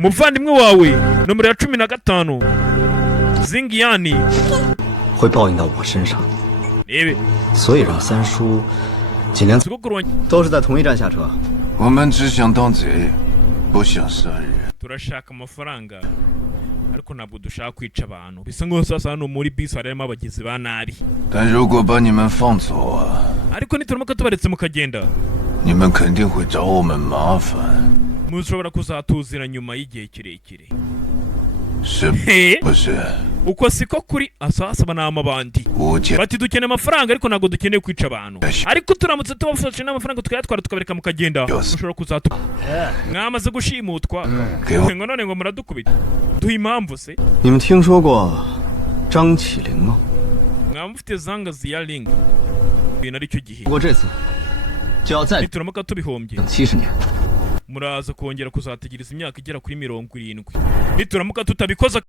umuvandimwe wawe nomero ya 15 Zingiyani 会报应到我身上， rebe 所以让三叔尽量 sogokuru wanjye 都是在同一站下车。 我们只想当贼，不想杀人。 turashaka amafaranga ariko ntabwo dushaka kwica abantu bisa ngo sasa hano muri bisi harimo abagizi ba nabi 但如果把你们放走啊， ariko nituramuka tubaretse mukagenda 你们肯定会找我们麻烦， mushobora kuzatuzira nyuma y'igihe kirekire 是 He? 不是？ uko siko kuri asasaba n'amabandi 无解。 bati dukeneye amafaranga ariko ntabwo dukeneye kwica abantu ariko turamutse tubafashe n'amafaranga tukayatwara tukabereka mukagenda mushobora kuzatu mwamaze gushimutwa ngo none ngo muradukubita duha impamvu se 你们听说过张起灵吗？ mwaba mufite zanga ziya ring ibintu aricyo gihe 不过这次就要再 nituramuka tubihombye 等70年。 muraza kongera kuzategereza imyaka igera kuri 70 nituramuka tutabikoza